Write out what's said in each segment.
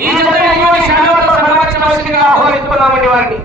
ఈ జత యజమాని శాఖలో సన్మానించవలసిందిగా ఆహ్వానిస్తున్నామండి వారిని.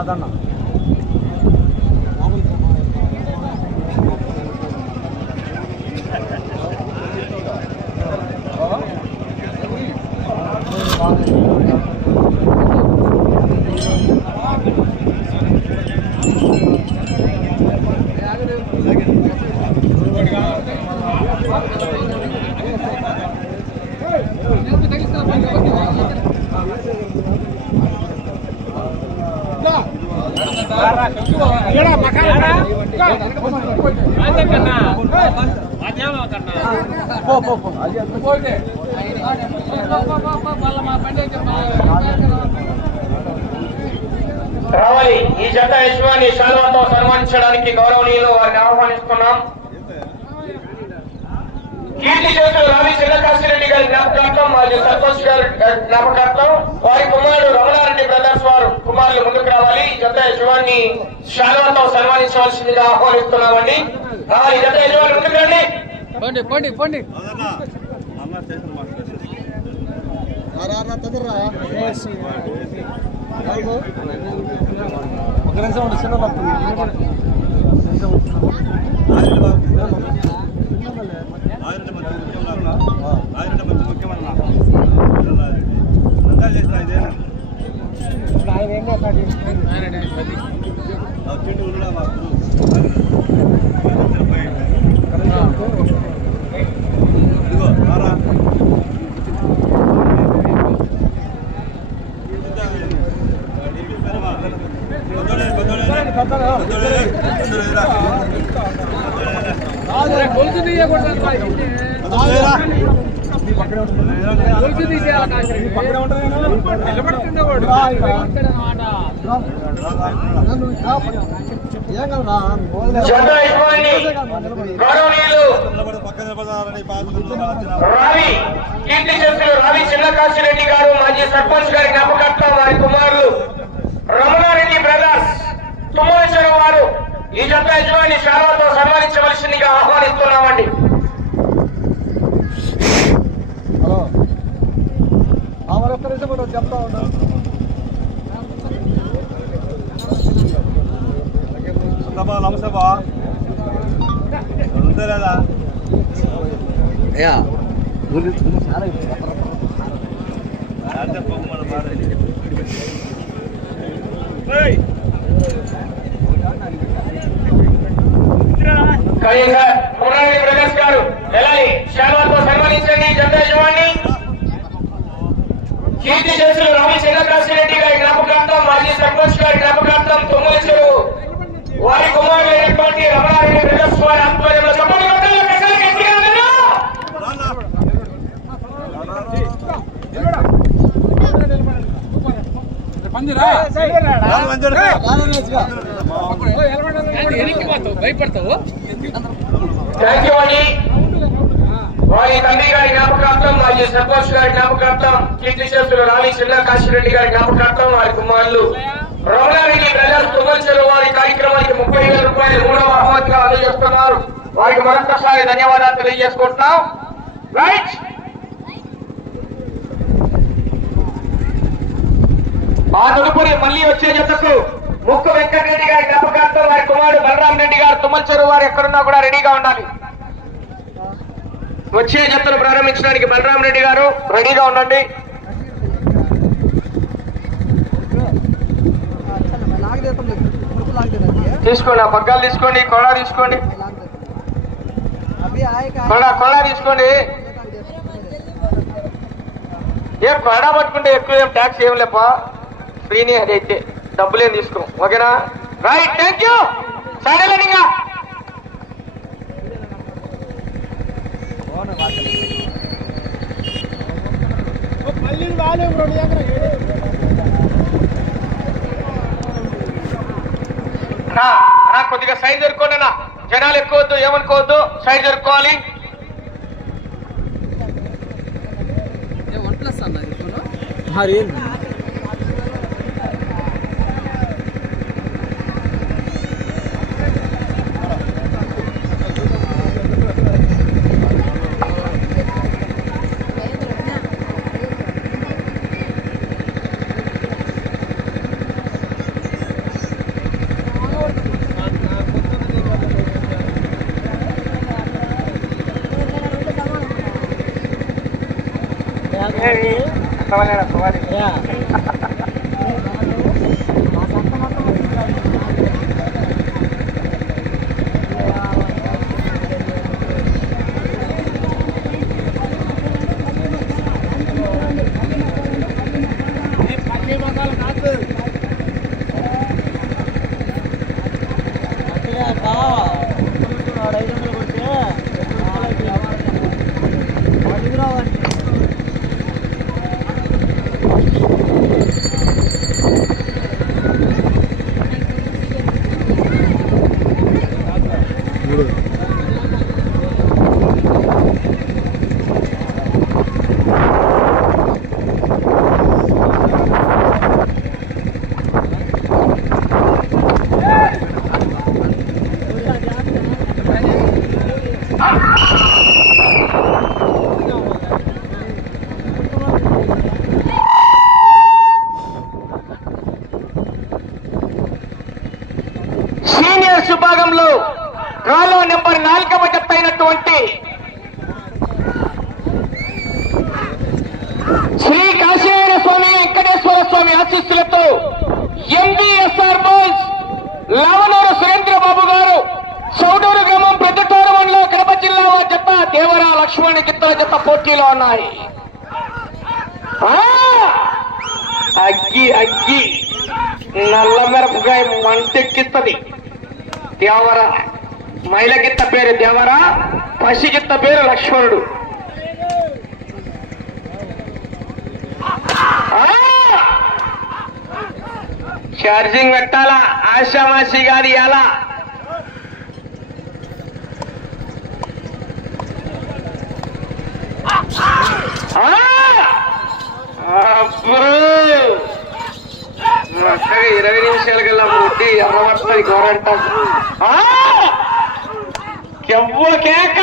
nada, nada. రావాలి ఈ జత యజమాని శాలువాతో సన్మానించడానికి గౌరవనీయులు వారిని ఆహ్వానిస్తున్నాం. కీర్తి చేతులు రావి చిన్నకాశిరెడ్డి గారి జ్ఞాపకార్థం మరియు సర్పంచ్ గారి జ్ఞాపకార్థం వారి కుమారుడు రమణారెడ్డి బ్రదర్స్ వారు కుమారులు ముందుకు రావాలి. జత యజమాన్ని శాలువాతో సన్మానించవలసిందిగా ఆహ్వానిస్తున్నామండి. రావాలి జత యజమాని ముందుకు రండి. పోండి పోండి పోండి ఒక నిమిషం ఉండు చిన్న వస్తుంది ఆయన ఏం మాట్లాడి గొలుసు జత యజమాని గౌరవనీయులు రావి కీర్తి చేతులు రావి చిన్నకాశిరెడ్డి గారు మాజీ సర్పంచ్ గారి జ్ఞాపకార్థం వారి కుమారులు రమణారెడ్డి బ్రదర్స్ తుమ్మేశ్వర వారు ఈ జత యజమాని శాలతో సన్మానించవలసిందిగా ఆహ్వానిస్తున్నామండి హలో ఒక్క నిమిషం కూడా చెప్తా ఉన్నా నమస్తే బా ఉందా రమణారెడ్డి బ్రదర్స్ గారు వెళ్ళాలి శాలతో సన్మానించండి జత యజమాని. కీర్తి చేతులు రావి చిన్నకాశిరెడ్డి గారి జ్ఞాపకార్థం మాజీ సర్పంచ్ గారి జ్ఞాపకార్థం తొమ్మిది చెరువు వారి కుమారులైనటువంటి రమణారెడ్డి వెల్లస్ వారి ఆధ్వర్యంలో చెప్పండి భయపడతావు థ్యాంక్ యూ అండి. వారి తండ్రి గారి జ్ఞాపకార్థం వారి సర్పంచ్ గారి జ్ఞాపకార్థం కీర్తి చేస్తున్న రాణి చిన్న కాశీరెడ్డి గారి జ్ఞాపకార్థం వారి కుమారులు రమణారెడ్డి ప్రజల తుమ్మల్చెరు వారి కార్యక్రమానికి ముప్పై వేల రూపాయలు మూడవ బహుమతిగా అందజేస్తున్నారు. వారికి మరొకసారి ధన్యవాదాలు తెలియజేసుకుంటున్నాం. రైట్ ఆ తదుపరి మళ్ళీ వచ్చే జతకు ముక్కు వెంకటరెడ్డి గారి జ్ఞాపకార్థం వారి కుమారుడు బలరాం రెడ్డి గారు తుమ్మల్చెరు వారు ఎక్కడున్నా కూడా రెడీగా ఉండాలి. వచ్చే జతను ప్రారంభించడానికి బలరాం రెడ్డి గారు రెడీగా ఉండండి. తీసుకోండి ఆ పగ్గాలు తీసుకోండి కొడా తీసుకోండి. కొడా కొడా తీసుకోండి. ఏ కొడా పట్టుకుంటే ఎక్కువ ఏం ట్యాక్స్ ఏం లేపా? ఫ్రీనే అదైతే. డబ్బులేం తీసుకోం. ఓకేనా? రైట్ థ్యాంక్ యూ సరే ఇంకా నా నా కొద్దిగా సైడ్ జరుపుకోండి అన్న. జనాలు ఎక్కువ వద్దు ఏమనుకోవద్దు సైడ్ జరుపుకోవాలి one plus Heavy, estaban en las విభాగంలో కాలో నెంబర్ నాలుగవ జత అయినటువంటి శ్రీ కాశీర స్వామి వెంకటేశ్వర స్వామి ఆశీస్సులతో ఎంబీఎస్ఆర్ బాల్స్ లవనూరు సురేంద్ర బాబు గారు చౌడూరు గ్రామం పెద్దటోరమంలో మండలం కడప జిల్లా జత దేవరా లక్ష్మణి చిత్ర జత పోటీలో ఉన్నాయి. అగ్గి అగ్గి నల్ల మిరపకాయ మంటెక్కిస్తుంది దేవర మైలగిత్త పేరు దేవర పసిగిత్త పేరు లక్ష్మణుడు. ఛార్జింగ్ పెట్టాలా? ఆశామాషి గారి ఎలా? ఇరవై నిమిషాల కల్లా ముట్టి ఎర్రబడుతుంది గోరంట కెవ్వ కేక!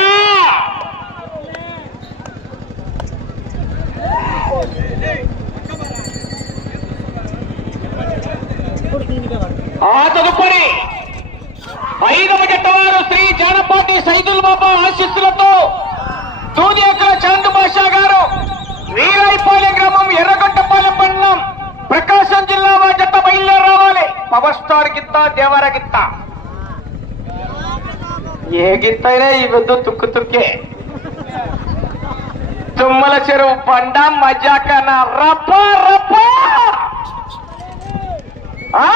ఆ తదుపరి ఐదవ జట్టవారు శ్రీ జానపాటి సైదుల్ బాబా ఆశీస్సులతో తూది ఎక్కడ చందు బాషా గారు వీరాయిపాలెం గ్రామం ఎర్రగొట్టపాలెం మండలం ప్రకాశం జిల్లా వారి జట్ట బయలుదేరి రావాలి పవర్ స్టార్ గిత్త దేవర గిత్త ఏ గిత్త అయినా ఈ వద్దు తుక్కు తుక్కే తుమ్మల చెరువు పండ మజాకన రప్ప రప్ప ఆ!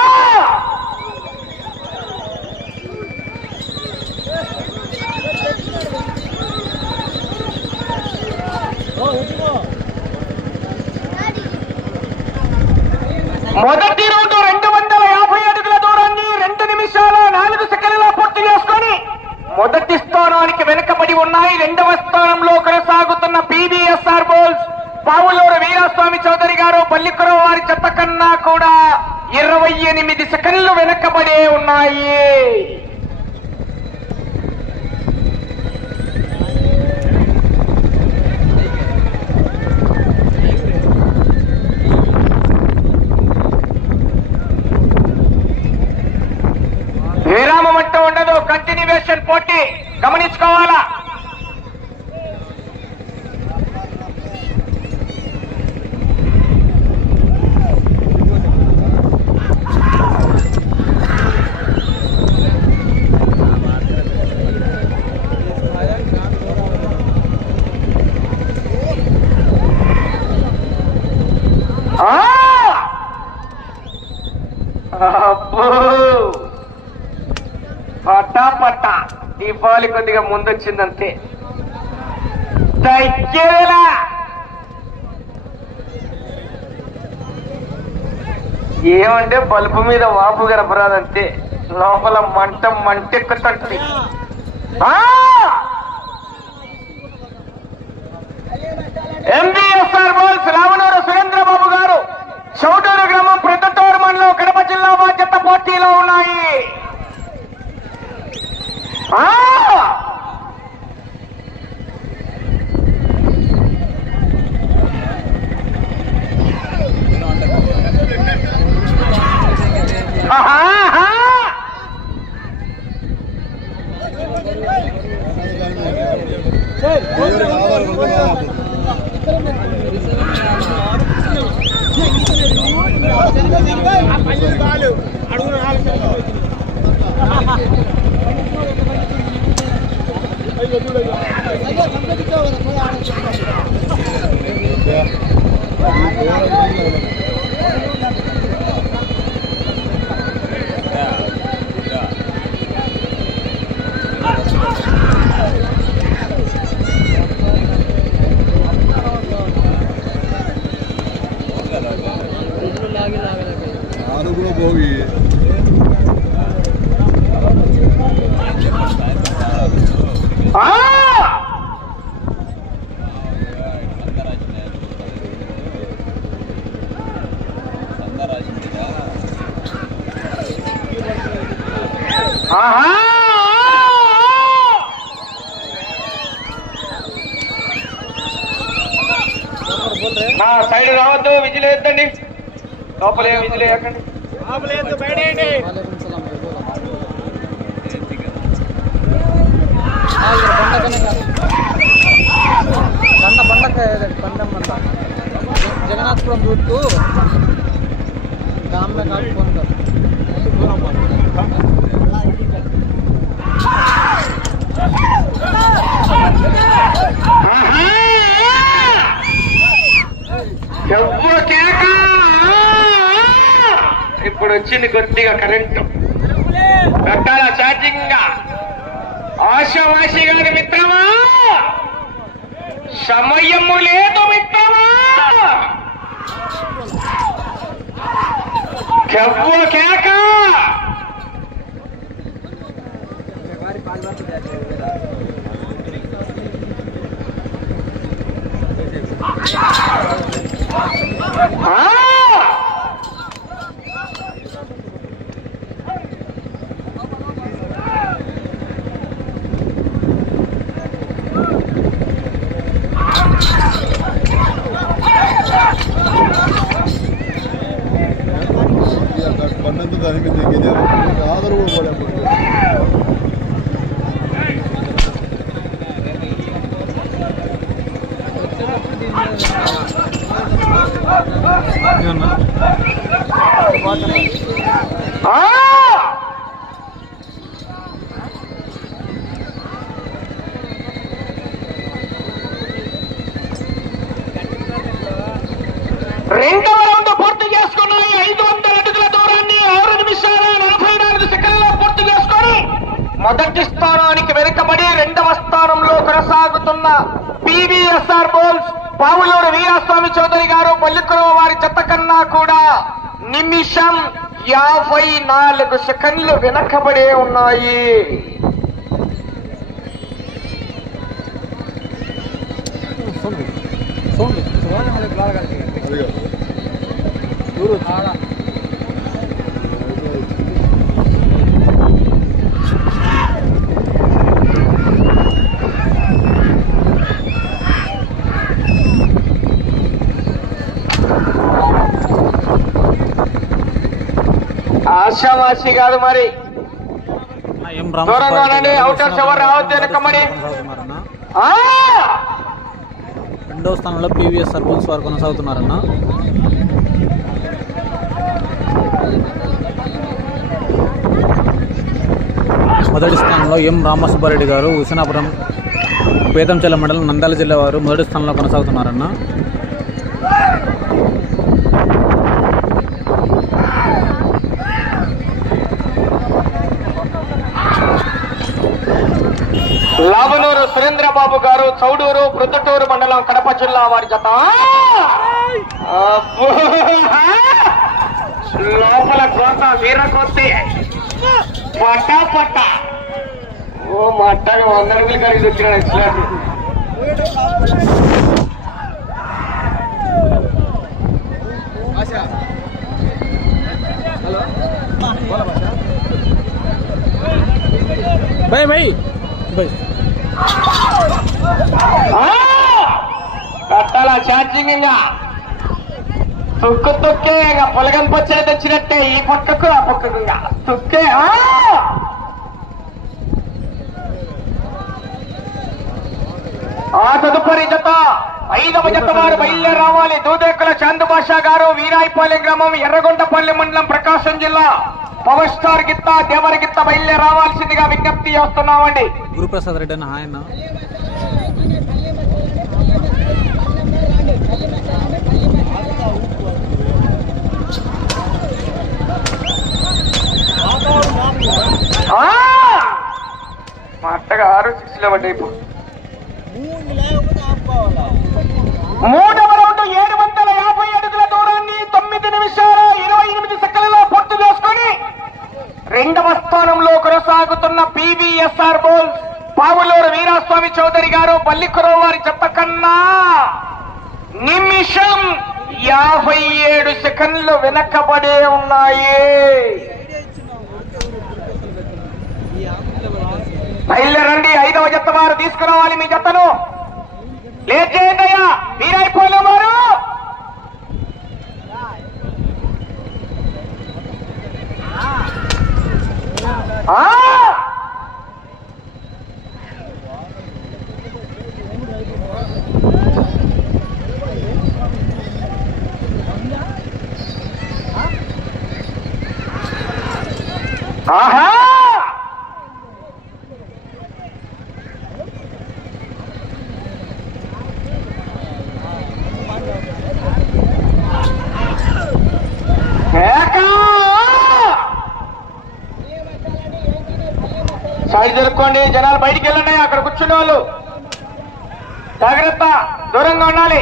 మొదటి రౌండ్ రెండు వందల యాభై అడుగుల దూరాన్ని రెండు నిమిషాల నాలుగు సెకండ్లో పూర్తి చేసుకొని మొదటి స్థానానికి వెనుకబడి ఉన్నాయి. రెండవ స్థానంలో కొనసాగుతున్న బీబీఎస్ఆర్ బోల్స్. పావులూరు వీరాస్వామి చౌదరి గారు పల్లికురవ వారి చెత్త కన్నా కూడా ఇరవై ఎనిమిది సెకండ్లు వెనకబడే ఉన్నాయి. దీపావళి కొద్దిగా ముందొచ్చిందంతే. తగ్గేలా ఏమంటే బల్బు మీద వాపు గడపరాదంతే లోపల మంట మంటెక్కుతుంది ఎంబీఎస్ఆర్ బాల్స్ రామనూరు సురేంద్రబాబు గారు చౌటూరు గ్రామం ప్రొద్దుటూరు మండలం కడప జిల్లా బాధ్యత పోటీలో ఉన్నాయి. ఆ! ఆహా, ఆహా! ఆరు కూడా పోయి ఆ! ఆహా! నా సైడ్ రావద్దు విజిల్ వేద్దండి. లోపలే విజిల్ వేయకండి. బండ బండక బండం బండ జగన్నాథపురం రూట్కు దామ్మే కాకపోతారు ఇప్పుడు వచ్చింది కొద్దిగా కరెంటు. పెట్టాల ఛార్జింగ్ ఆశావాసి గారి మిత్రమా? సమయము లేదు మిత్రమా? ఎవ్వ కేక ఆ! పన్నెండు దాని మీద దిగితే ఆధార్ కూడా రెండవ రౌండ్ పూర్తి చేసుకున్నాయి. ఐదు వందల అడుగుల దూరాన్ని ఆరు నిమిషాల నలభై నాలుగు సెకండ్లో పూర్తి చేసుకొని మొదటి స్థానానికి వెనుకబడి రెండవ స్థానంలో కొనసాగుతున్న పివిఎస్ఆర్ బోల్స్ పావులూరు వీరాస్వామి చౌదరి గారు పల్లికురవ వారి చెత్త కన్నా కూడా నిమిషం యాభై నాలుగు సెకండ్లు వెనకబడే ఉన్నాయి అది కాదు మరి. outers ఎవరు రావద్దు! రెండవ స్థానంలో పీవీఎస్ సర్పంచ్ వారు కొనసాగుతున్నారన్న? మొదటి స్థానంలో ఎం రామసుబ్బారెడ్డి గారు హుసేనాపురం బేతంచెల్ల మండలం నంద్యాల జిల్లా వారు మొదటి స్థానంలో కొనసాగుతున్నారన్న లాభనూరు సురేంద్రబాబు గారు చౌడూరు ప్రొద్దుటూరు మండలం కడప జిల్లా వారి జత! లోపల కోత వీర కొత్తి పట్ట పట్ట. ఓ మట్టగా వంద రూపాయలు ఖరీదు వచ్చిన రాజకీయంగా ఛార్జింగ్ ఇంకా తుక్కు తుక్కే పొలగం పచ్చడి తెచ్చినట్టే ఈ పక్కకు ఆ పక్కకు తుక్కే ఆ! తదుపరి జత ఐదవ జత వారు బయలుదేరి రావాలి. దూదేకుల చాందు బాషా గారు వీరాయిపాలెం గ్రామం ఎర్రగొండపల్లి మండలం ప్రకాశం జిల్లా. పవర్ స్టార్ గిత్త దేవర గిత్త బయలుదేరి రావాల్సిందిగా విజ్ఞప్తి చేస్తున్నామండి. గురుప్రసాద్ రెడ్డి అన్న. మా అత్తగా ఆరు సిక్స్లో పడ్డాయి ఇప్పుడు. మూడవ ఏడు వందల యాభై అడుగుల దూరాన్ని తొమ్మిది నిమిషాల ఇరవై ఎనిమిది సెకండ్లలో పూర్తి చేసుకొని రెండవ స్థానంలో కొనసాగుతున్న పివిఎస్ఆర్ బోల్ పావులూరు వీరాస్వామి చౌదరి గారు బల్లికురవ వారి చెప్పకన్నా నిమిషం యాభై ఏడు సెకండ్లు వెనకబడే ఉన్నాయి. బయలుదేరండి ఐదవ జత వారు తీసుకురావాలి మీ జతను. లేట్ చేయండి అయ్యా వారు. ఆహా కేక! సైడ్ జరుపుకోండి జనాలు బయటికి వెళ్ళండి వాళ్ళు జాగ్రత్త దూరంగా ఉండాలి.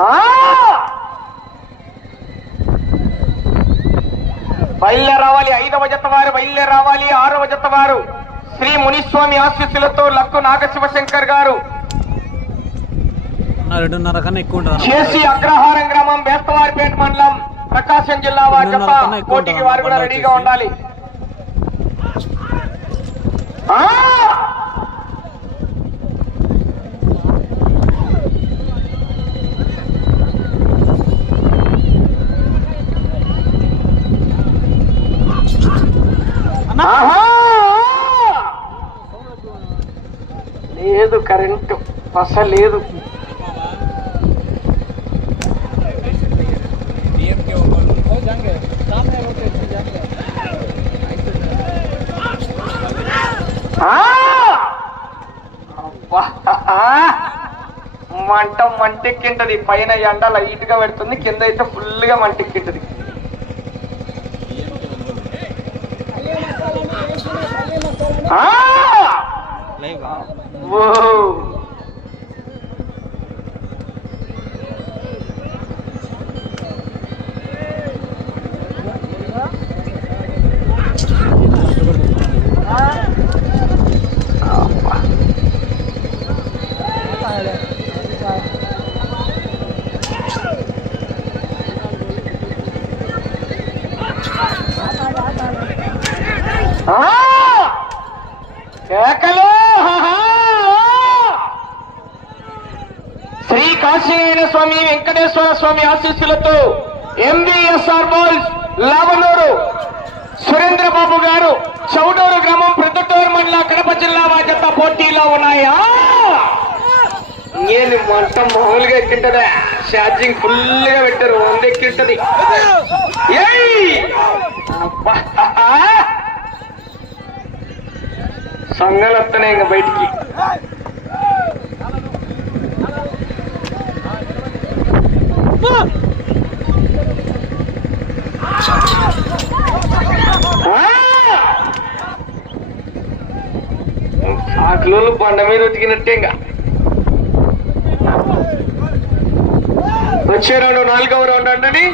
ఆ! బయలుదేరి రావాలి ఐదవ జత వారు బయలుదేరి రావాలి ఆరవ జత వారు శ్రీ మునిస్వామి ఆశీస్సులతో లక్కు నాగశివశంకర్ గారు రెండున్నర కన్నా ఎక్కువ ఉంటుంది. చేసి అగ్రహారం గ్రామం బేస్తవారిపేట మండలం ప్రకాశం జిల్లా వారి ఎక్కువ పోటీకి వారు కూడా రెడీగా. ఉండాలి! లేదు కరెంటు పస లేదు ఆ! అబ్బా! మంట మంటెక్కింటది పైన ఎండ లైట్గా పెడుతుంది కింద అయితే ఫుల్గా మంటెక్కింటది! ఓ! ఆ! కేకలు ఆహా! శ్రీ కాశీనారాయణ స్వామి వెంకటేశ్వర స్వామి ఆశీస్సులతో ఎంవిఎస్ఆర్ బాల్స్ లావనూరు సురేంద్రబాబు గారు చౌడూరు గ్రామం ప్రొద్దుటూరు మండల కడప జిల్లా వాజత పోటీలో ఉన్నాయా? నేను మంట మామూలుగా ఎక్కింటదా. ఛార్జింగ్ ఫుల్గా పెట్టారు. వంద ఎక్కింటది. ఏయ్! సంగలు వస్తున్నాయి ఇంకా బయట కొండ బండ మీద ఉతికినట్టే ఇంకా. వచ్చే రౌండ్ నాలుగవ రౌండ్ అండి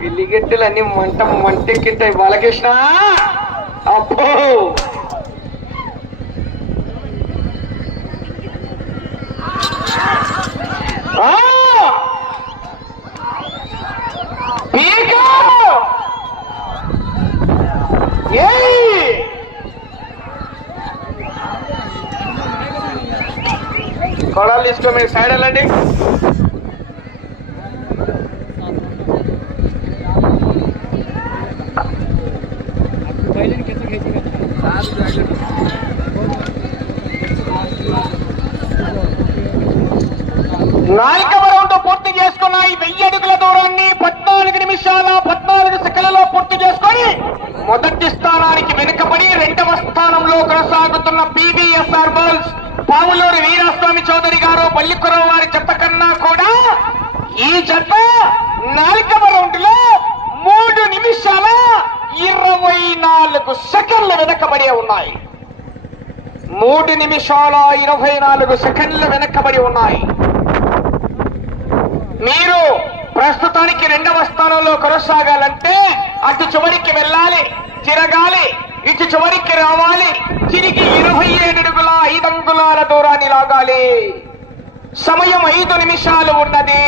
గిల్లిగెట్టులు అన్ని మంట మంటెక్కింటాయి బాలకృష్ణ. అబ్బో ఆ! పీకు! ఏయ్! కొడాలు తీసుకో మీరు నాయక వెళ్ళండి రౌండ్ పూర్తి చేసుకున్న ఈ వెయ్యి అడుగుల దూరాన్ని పద్నాలుగు నిమిషాల పద్నాలుగు సెకండ్లలో పూర్తి చేసుకొని మొదటి స్థానానికి వెనుకబడి రెండవ స్థానంలో కొనసాగుతున్న పీవీఎస్ఆర్ బాల్స్ పావులూరి వీరాస్వామి చౌదరి గారు పల్లికురవ వారి జత కన్నా కూడా ఈ జత నాలుగవ రౌండ్లో మూడు నిమిషాల ఇరవై నాలుగు సెకండ్లు వెనకబడి ఉన్నాయి. మూడు నిమిషాల ఇరవై నాలుగు సెకండ్లు వెనకబడి ఉన్నాయి. మీరు ప్రస్తుతానికి రెండవ స్థానంలో కొనసాగాలంటే అటు చివరికి వెళ్ళాలి తిరగాలి ఇటు చివరికి రావాలి తిరిగి ఇరవై ఏడు ఐదు అంగుళాల దూరాన్ని లాగాలి. సమయం ఐదు నిమిషాలు ఉన్నది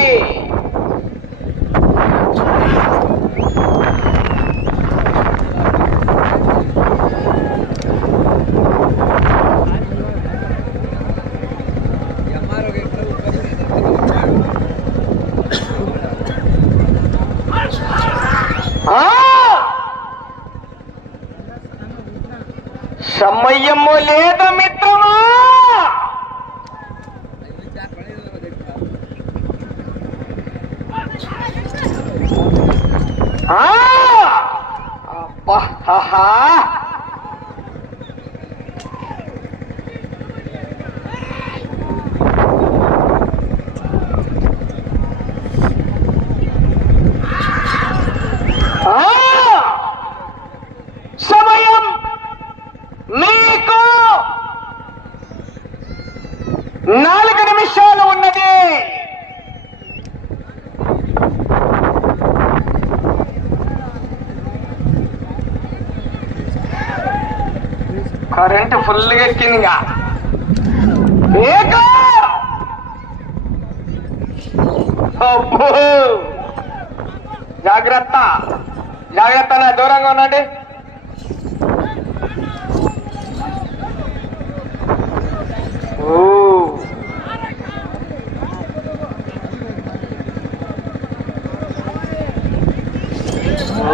ఆ! సమయము లేదు మిత్రమా ఆ! అబ్బా, ఆహా. ఆ! సమయం మీకు నాలుగు నిమిషాలు ఉన్నది. కరెంటు ఫుల్గా ఎక్కిందిగా. జాగ్రత్త. జాగ్రత్త నా దూరంగా ఉండండి ఓ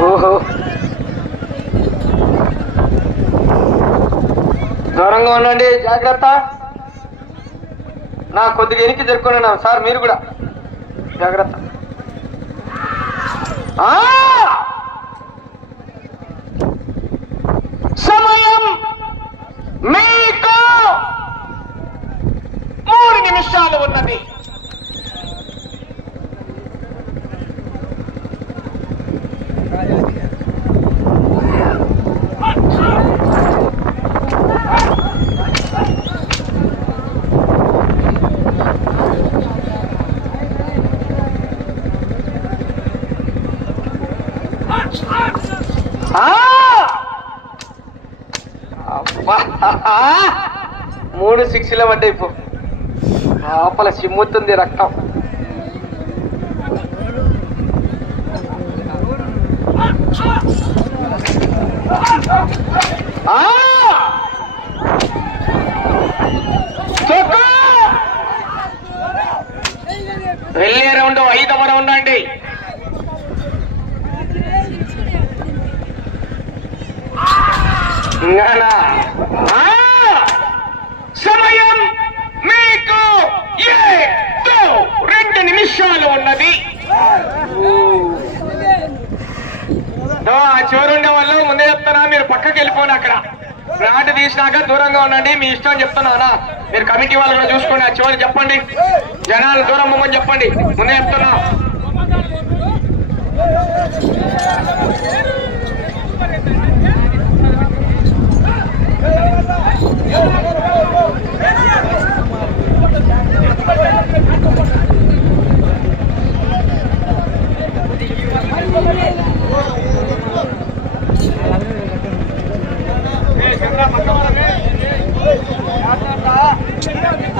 ఓహో దూరంగా ఉండండి జాగ్రత్త. నా కొద్దిగా ఎనికి జరుపుకున్నాను సార్ మీరు కూడా. జాగ్రత్త. నీలం లోపల సిమ్ముతుంది రక్తం. వెళ్ళే రౌండ్ ఐదవ రౌండ్ అండి. నా రెండు ఉన్నది. ఆ చివరుండే వాళ్ళు ముందే చెప్తున్నా మీరు పక్కకి వెళ్ళిపోండి అక్కడ. ఫ్లాట్ తీసినాక దూరంగా ఉండండి మీ ఇష్టం చెప్తున్నానా మీరు కమిటీ వాళ్ళు కూడా చూసుకోండి ఆ చివరి చెప్పండి. జనాలు దూరం పోమని చెప్పండి. ముందే చెప్తున్నా.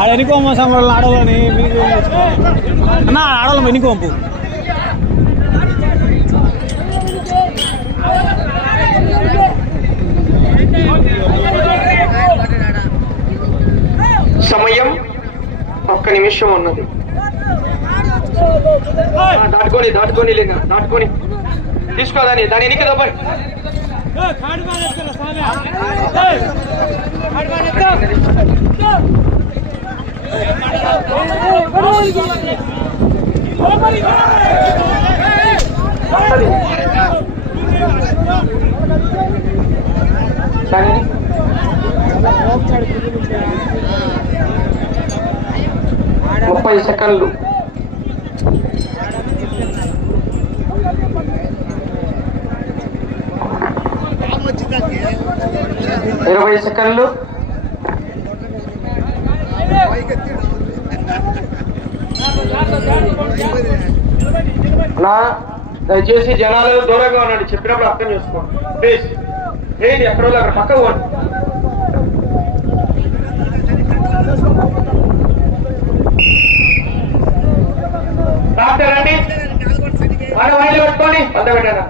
ఆడ ఎన్నికోమ్మ సంబరాలు ఆడవాళ్ళని మీకు అన్న ఆడవాళ్ళం ఎన్నికోంపు సమయం ఒక్క నిమిషం ఉన్నది. దాటుకొని దాటుకొని లేక దాటుకొని. తీసుకోదాని దాని ఎన్నిక దబ్బని దాని ముప్పై సెకండ్లు. ఇరవై సెకండ్లు. నా దయచేసి జనాలు దూరంగా ఉండండి. చెప్పినప్పుడు అర్థం చేసుకోండి. ప్లీజ్ ఏంటి? ఎక్కడ అక్కడ పక్క పోండి. డాక్టర్ అండి మన వాళ్ళు పట్టుకోండి. అంత పెట్టారా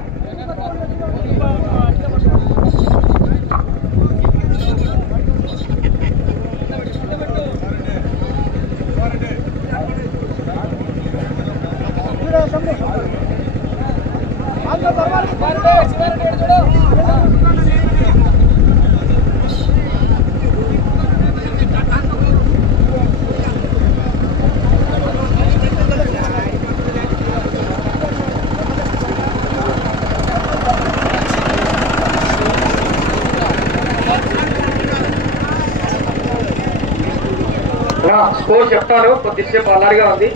స్కోర్ చెప్తాను కొద్దిసేపు అల్లరిగా ఉంది.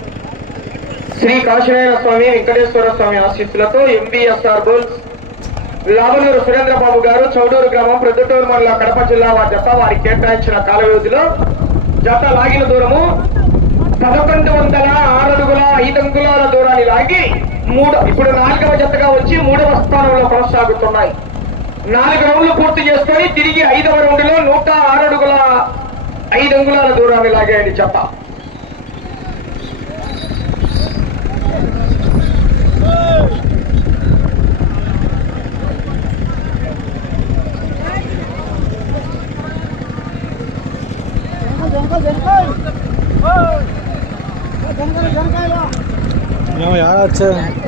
శ్రీ కాశీనారాయణ స్వామి వెంకటేశ్వర స్వామి ఆశీస్సులతో ఎంబీఎస్ఆర్ గోల్స్ లాభనూరు సురేంద్రబాబు గారు చౌడూరు గ్రామం ప్రొద్దుటూరు మండల కడప జిల్లా వారి జత వారికి కేటాయించిన కాల వ్యవధిలో జత లాగిన దూరము పదకొండు వందల ఆరడుగుల ఐదు అంగుళాల దూరాన్ని లాగి మూడు ఇప్పుడు నాలుగవ జతగా వచ్చి మూడవ స్థానంలో కొనసాగుతున్నాయి. నాలుగు రౌండ్లు పూర్తి చేసుకొని తిరిగి ఐదవ రౌండ్లో నూట ఆరు అడుగుల ఐదు అంగుళాల దూరాన్ని లాగాయండి జత. But. to